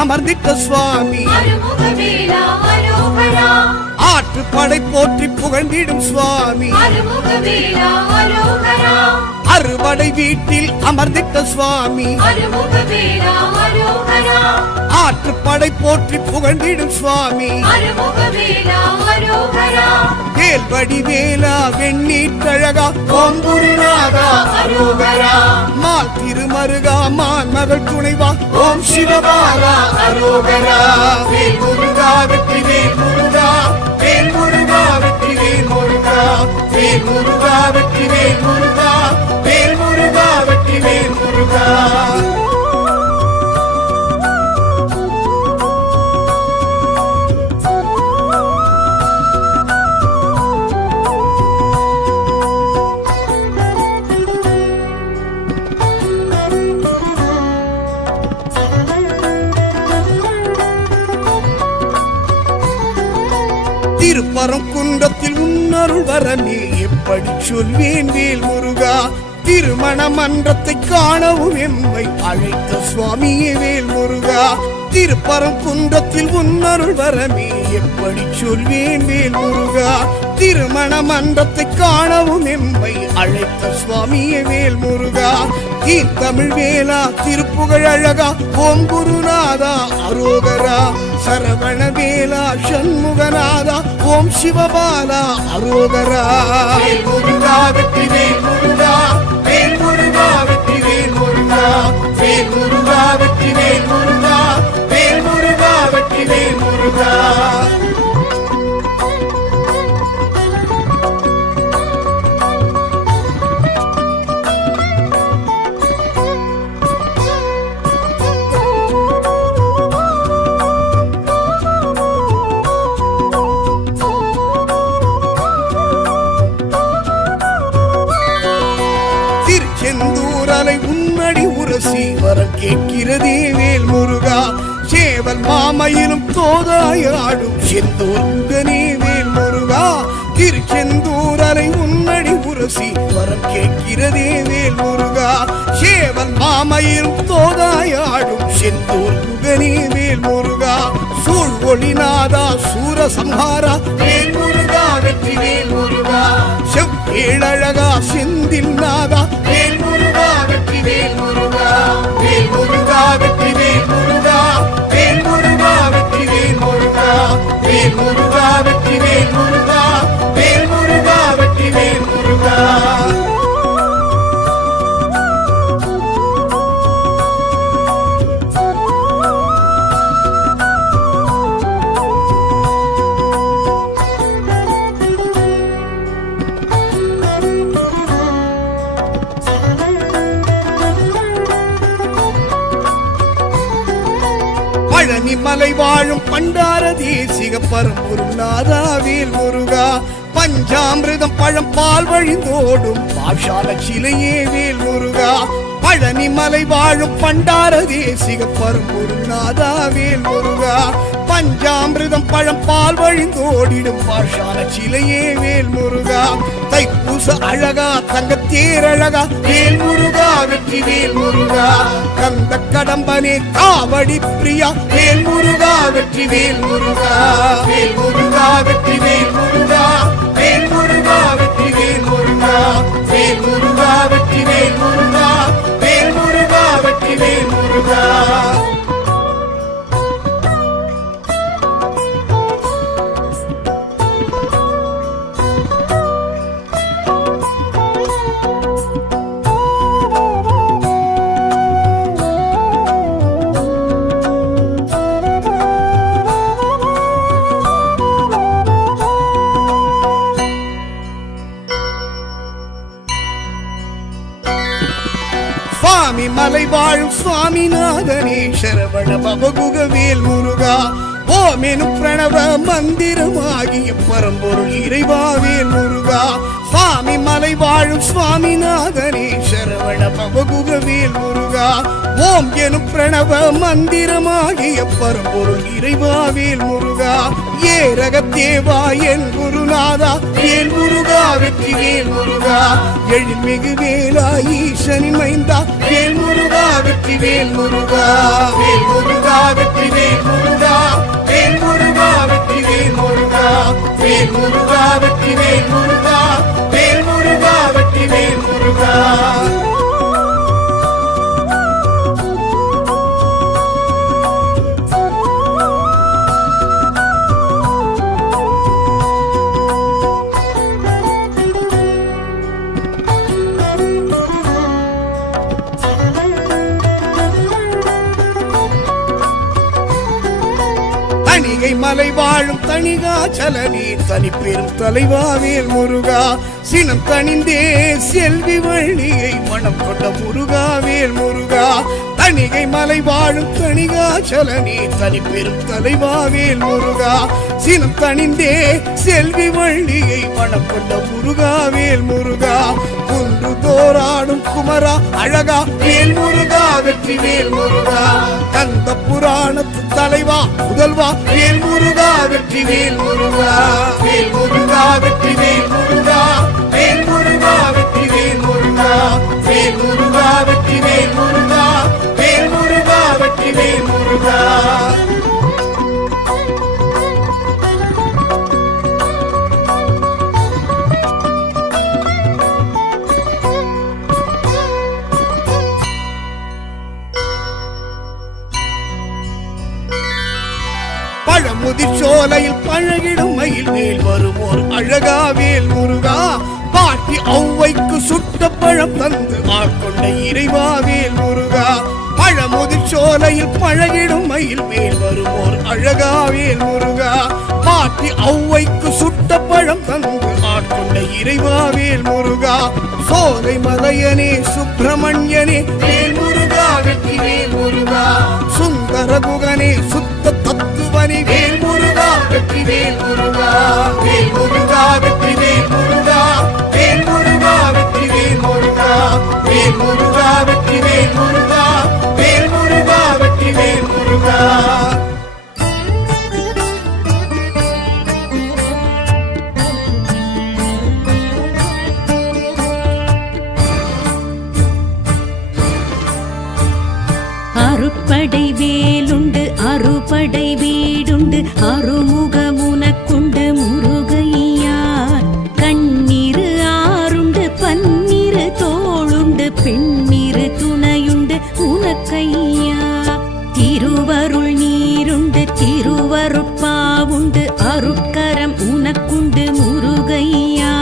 அமர்ந்திட்ட சுவாமி ஆற்றுப்படை போற்றி புகழ்ந்திடும் சுவாமி அறுபடை வீட்டில் அமர்ந்திட்ட சுவாமி ஆற்றுப்படை போற்றி புகழ்ந்திடும் சுவாமி வேல்வடி வேலா வெண்ணீற்றழகா ஓம் குருநாதா அரோகரா மால் திருமருகா மான் மகள் துணைவா ஓம் சிவபாலா அரோகரா வேல் முருகா வெற்றி வேல் முருகா வேல் முருகா வெற்றி வேல் முருகா வேல் முருகா வெற்றி வேல் முருகா வேல் முருகா வெற்றி வேல் முருகா திருப்பரங்குன்றத்தில் உன்னருள் வரமே எப்படி சொல்வேன் வேல் முருகா திருமண மன்றத்தை காணவும் எம்மை அழைத்த சுவாமியே வேல் முருகா திருப்பரங்குன்றத்தில் உன்னருள் வரமே எப்படி சொல்வேன் வேல் முருகா திருமண மன்றத்தை காணவும் எம்மை அழைத்த சுவாமியே வேல் முருகா தமிழ் வேலா திருப்புகழ் அழகா ஓம் குருநாதா அரோகரா சரவண வேலா சண்முகநாதா ஓம் சிவபாலா அரோகரா வேல் முருகா வெற்றி வேல் முருகா வேல் முருகா வெற்றி வேல் முருகா வேல் முருகா வெற்றி வேல் முருகா வேல் முருகா வெற்றி வேல் முருகா செந்தூரலை உன்னடி உரசி வரம் கேட்கிறதே வேல் முருகா சேவல் மாமையிலும் தோதாயாடும் செந்தூர் முகனே வேல் முருகா திருச்செந்தூரலை உன்னடி உரசி வரம் கேட்கிறதே வேல் முருகா சேவல் மாமையிலும் தோதாயாடும் செந்தூர் முகனே வேல் முருகா சூழ் ஒளிநாதா சூரசம்ஹாரா வேல் முருகா வெற்றி வேல் முருகா செவ்வேழழகா செந்தில் நாதா வேல் முருகா வெற்றி வேல் முருகா வேல் முருகா வெற்றி வேல் முருகா வேல் முருகா வெற்றி வேல் முருகா வேல் முருகா வெற்றி வேல் முருகா வேல் முருகா வெற்றி வேல் முருகா பழனி மலை வாழும் பண்டார தேசிக பரம்பொருநாதா வேல் முருகா பஞ்சாமிர்தம் பழம் பால் வழிந்தோடும் பாஷால சிலையே வேல் முருகா பழனி மலை வாழும் பண்டார தேசிக பரம்பொருநாதா வேல் முருகா பஞ்சாமிர்தம் பழம் பால் வழிந்தோடிடும் பாஷால சிலையே வேல் முருகா தைப்பூச அழகா தங்கத்தேர் அழகா வேல் முருகா வெற்றி வேல் முருகா கந்த கடம்பனே காவடி பிரியா வேல் முருகா வெற்றி வேல் முருகா வேல் முருகா வெற்றி வேல் முருகா வேல் முருகா வெற்றி வேல் முருகா வேல் முருகா வெற்றி வேல் முருகா வேல் முருகா வெற்றி வேல் முருகா சுவாமி மலை வாழும் சுவாமிநாதனே சரவண பவகுக வேல் முருகா ஓமெனும் பிரணவ மந்திரமாகிய பரம்பொருள் இறைவா வேல் முருகா சுவாமி மலை வாழும் சுவாமிநாதனே சரவண பவகுகவேல் முருகா ஓம் எனும் பிரணவ மந்திரமாகிய பரம்பொருள் இறைவாவேல் முருகா ஏரகத்தேவா என் குருநாதா வேல் முருகா வெற்றி வேல் முருகா எழில்மிகு வேலா ஈசனின் மைந்தா வேல் முருகா வெற்றி வேல் முருகா வேல் முருகா வெற்றி வேல் முருகா வேல் முருகா வெற்றி வேல் முருகா வேல் முருகா வெற்றி வேல் முருகா வேல் முருகா வெற்றி வேல் முருகா தணிகை மலை வாழும் தணிகாச்சல நீர் தனி பெரும் தலைவாவேல் முருகா சினம் தணிந்தே செல்வி வள்ளியை மனம் கொண்ட முருகாவேல் முருகா தணிகை மலை வாழும் தணிகாச்சல நீர் தனி பெரும் தலைவாவேல் முருகா சினம் தணிந்தே செல்வி வள்ளியை மனம் கொண்ட முருகாவேல் முருகா குன்று தோராடும் குமரா அழகா வேல் முருகா வெற்றி வேல் முருகா கந்த புராணத்து தலைவா முதல்வா வேல் முருகா வெற்றி வேல் முருகா வேல் முருகா வெற்றி வேல் முருகா வேல் முருகா வெற்றி வேல் முருகா வேல் முருகா வெற்றி வேல் முருகா வேல் முருகா வெற்றி வேல் முருகா பழமுதிர் சோலையில் பழகிடும் மயில் மேல் வருமோர் அழகா வேல் முருகா பாட்டி ஔவைக்கு சுட்ட பழம் தந்து ஆட்கொண்ட இறைவா வேல் முருகா பழமுதிர் சோலையில் பழகிடும் மயில் மேல் வருமோர் அழகா வேல் முருகா பாட்டி ஔவைக்கு சுட்ட பழம் தந்து ஆட்கொண்ட இறைவா வேல் முருகா சோலை மலையனே சுப்பிரமணியனே வேல் முருகா வெற்றி வேல் முருகா சுந்தர குகனே சுத்த தத்துவனே வேல் முருகா வெற்றி வேல் முருகா வேல் முருகா வெற்றி வேல் முருகா வேல் முருகா வெற்றி வேல் முருகா வேல் முருகா வெற்றி வேல் முருகா வேல் முருகா வெற்றி வேல் முருகா அறுபடை வேலுண்டு அறுபடை வீடுண்டு அறுமுகமுனக்குண்டு முருகையா கண்ணீரு ஆறுண்டு பன்னிரு தோளுண்டு பெண்ணிரு துணையுண்டு உனக்கையா திருவருள் நீருண்டு திருவருட்பாவுண்டு அருட்கரம் உனக்குண்டு முருகையா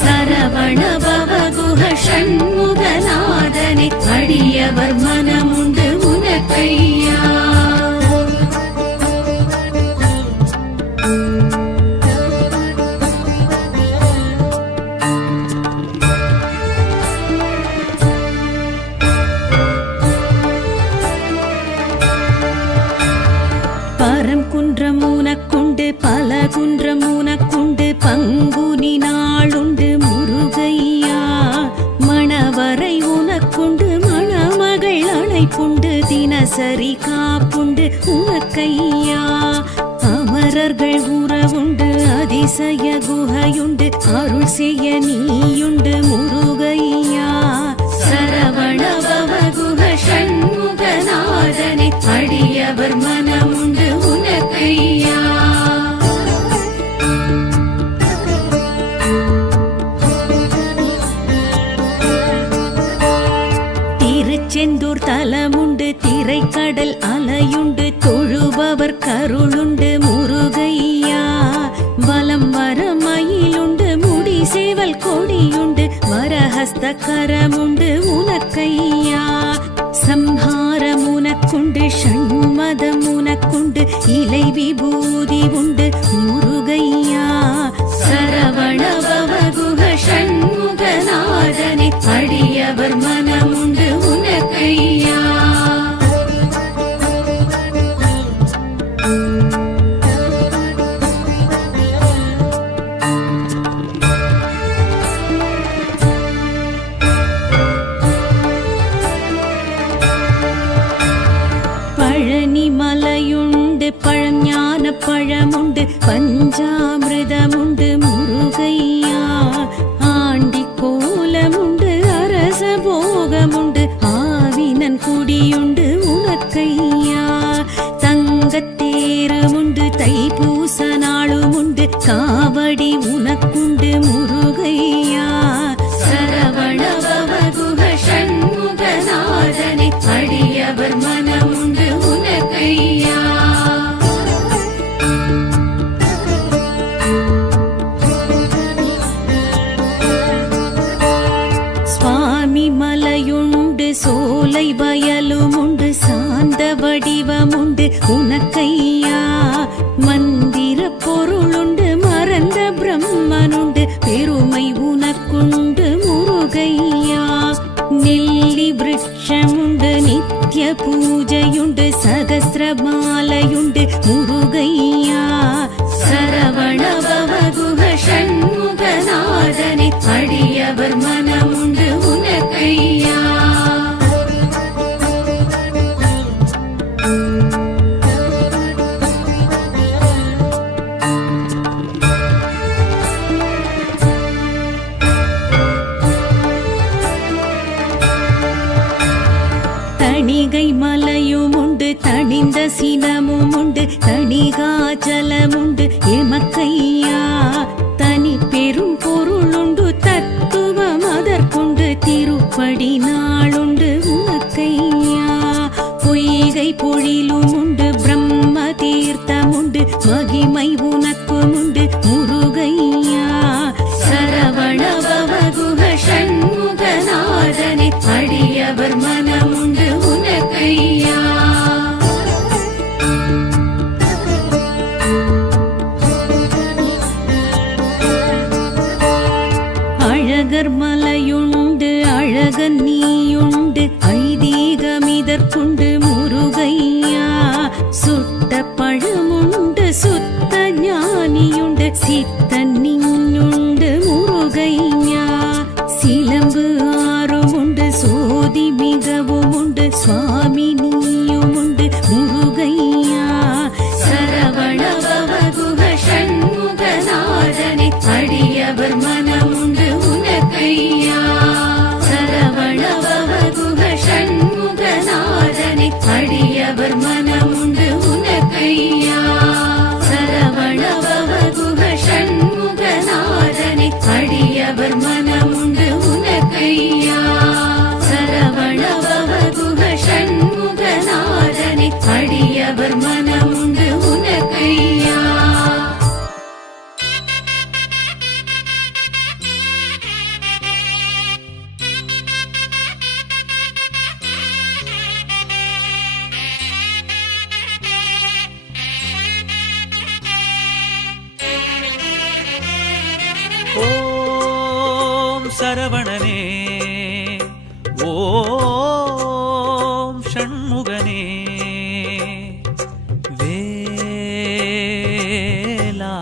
சரவண பவகுஹ ஷண்முகநாதனை அடியவர் மனமுண்டு உனக்கையா பரம் குன்றம் உனக்குண்டு பல குன்றம் உனக்குண்டு பங்குனி நாளுண்டு முருகையா மணவரை உனக்குண்டு மணமகள் அழைப்புண்டு தினசரி காப்புண்டு உனக்கையா அமரர்கள் உறவுண்டு அதிசய குகையுண்டு அருள் செய்ய நீயுண்டு முருகையா சரவண பவகுஹ ஷண்முகநாதனை அடியவர் மனமுண்டு உனக்கையா திருச்செந்தூர் தலமுண்டு திரைக்கடல் அலையுண்டு தொழுபவர் கருளுண்டு முருகையா வலம் வர மயிலுண்டு முடி சேவல் கொடியுண்டு வரஹஸ்த கரமுண்டு உனக்கையா சம்ஹாரம் உனக்குண்டு ஷண்மதம் உனக்குண்டு இலை விபூதி உண்டு முருகையா சரவண பவகுஹ ஷண்முகநாதனை அடியவர் மனமுண்டு உனக்கையா பழமுண்டு பஞ்சாமிர்தமுண்டு முருகையா. ஆண்டி கோலமுண்டு அரச போகமுண்டு ஆவினன் குடியுண்டு உனக்கையா. தங்கத்தேருமுண்டு தைப்பூச நாளுமுண்டு காவடி உனக்குண்டு முருகையா. சரவண பவகுஹ ஷண்முகநாதனே அடியவர் மனமுண்டு உனக்கையா. சுவாமி மலையுண்டு சோலை வயலுமுண்டு சாந்த வடிவமுண்டு உனக்கையா. மந்திர பொருளுண்டு மறந்த பிரம்மனுண்டு பெருமை உனக்குண்டு முருகையா. நெல்லி விருட்சமுண்டு நித்ய பூஜையுண்டு சகஸ்ரமாலையுண்டு முருகையா. சரவண பவகுஹ ஷண்முகநாதனே அடியவர் மனமுண்டு உனக்கையா. தணிகை மலையுமுண்டு தணிந்த சினமுமுண்டு தணிகாச்சலமுண்டு எமக்கையா. தனி பெரும் பொருளுண்டு தத்துவம் அதற்குண்டு திருப்படி நாளுண்டு உனக்கையா. பொய்கை பொழிலுமுண்டு பிரம்ம தீர்த்தமுண்டு மகிமை உனக்குமுண்டு முருகையா. சரவண பவகுஹ ஷண்முகநாதனே அடியவர் மனமுண்டு உனக்கையா. அழகர் மலையுண்டு அழகன் நீயுண்டு ஐதீகமிதற்குண்டு முருகையா. சுட்ட பழமுண்டு சுத்த ஞானியுண்டு சித்தன் நின்னுண்டு முருகையா. சிலம்பு ஆறுமுண்டு சோதி மிகவும் உண்டு சுவாமி நீயுமுண்டு முருகையா. சரவண பவகுஹ ஷண்முகநாதனே அடியவர் மனமுண்டு உனக்கையா. சரவண பவகுஹ ஷண்முகநாதனே அடியவர் மனமுண்டு உனக்கையா. சரவண பவகுஹ ஷண்முகநாதனே அடியவர் மனமுண்டு உனக்கையா. சரவண பவகுஹ ஷண்முகநாதனே அடியவர் மனமுண்டு உனக்கையா. ஓம் சரவணனே ஓம் ஷண்முகனே வேலா.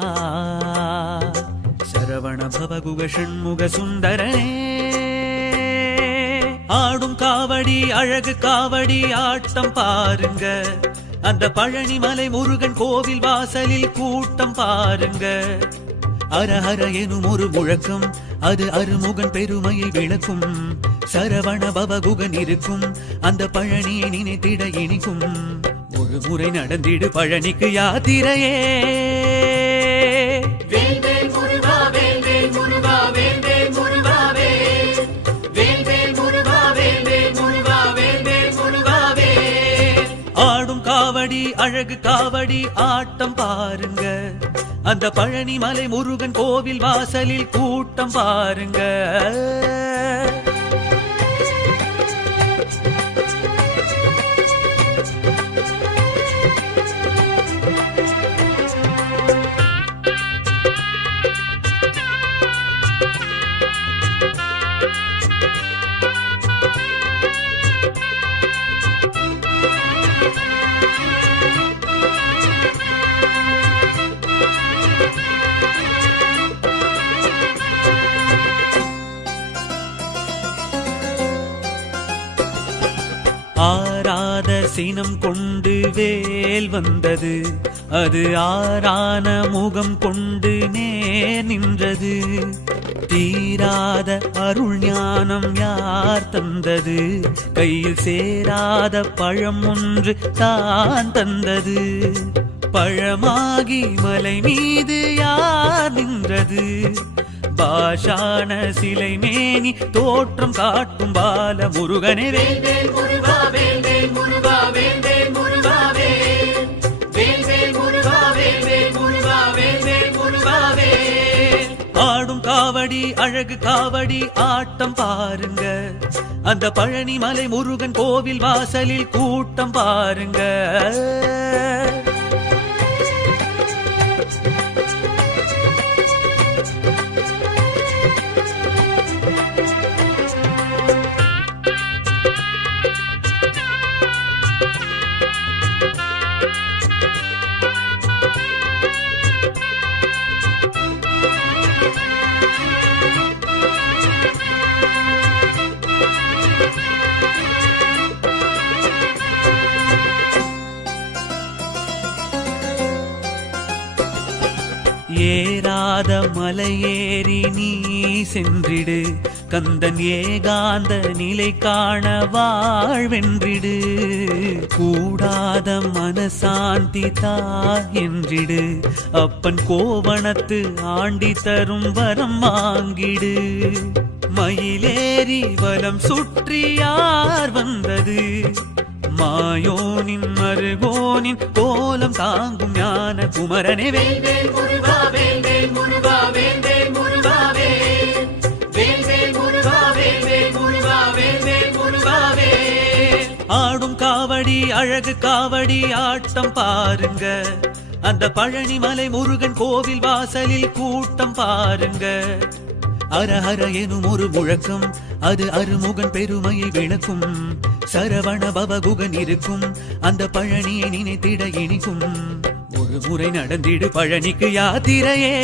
சரவண பவகுக ஷண்முக சுந்தரனே. ஆடும் காவடி அழகு காவடி ஆட்டம் பாருங்க. அந்த பழனிமலை முருகன் கோவில் வாசலில் கூட்டம் பாருங்க. அரஹர எனும் ஒரு முழக்கம் அது அருமுகன் பெருமையை விளக்கும். சரவண பவகுகன் இருக்கும் அந்த பழனியை நினைத்திட இனிக்கும். ஒரு முறை நடந்திடு பழனிக்கு யாத்திரையே. வேல் வேல் முருகா வேல் வேல் முருகா வேல் வேல் முருகா வேல். வேல் வேல் முருகா வேல் வேல் முருகா வேல் வேல் முருகா வேல். ஆடும் காவடி அழகு காவடி ஆட்டம் பாருங்க. அந்த பழனி மலை முருகன் கோவில் வாசலில் கூட்டம் பாருங்க. ஆராத சினம் கொண்டு வேல் வந்தது, அது ஆறான முகம் கொண்டு நேர் நின்றது. தீராத அருள் ஞானம் யார் தந்தது, கையில் சேராத பழம் ஒன்று தான் தந்தது. பழமாகி மலை மீது யார் நின்றது, பாஷான சிலை மேனி தோற்றம் காட்டும் பால முருகனே. வேல் முருகா வேல் முருகா வேல் முருகா வேல் முருகா வேல் முருகா வேல் முருகா வேல். ஆடும் காவடி அழகு காவடி ஆட்டம் பாருங்க, அந்த பழனி மலை முருகன் கோவில் வாசலில் கூட்டம் பாருங்க. ஏறாத மலையேறி நீ சென்றிடு, கந்தன் ஏகாந்த நிலை காண வாழ்வென்றிடு. கூடாத மனசாந்தி தா என்றிடு, அப்பன் கோவணத்து ஆண்டி தரும் வரம் வாங்கிடு. மயிலேறி வலம் சுற்றி யார் வந்தது, மாயோனின் மருகோனின் கோலம் தாங்கும் ஞான குமரனே. வேல் முருகா வேல் முருகா வேல் முருகா வேல் முருகா வேல் முருகா வேல் முருகா வேல். ஆடும் காவடி அழகு காவடி ஆட்டம் பாருங்க, அந்த பழனி மலை முருகன் கோவில் வாசலில் கூட்டம் பாருங்க. அரஹர எனும் ஒரு முழக்கம், அது அருமுகன் பெருமையை விளக்கும். சரவண பவகுகன் இருக்கும், அந்த பழனியை நினைத்திட இனிக்கும். ஒரு முறை நடந்திடு பழனிக்கு யாத்திரையே.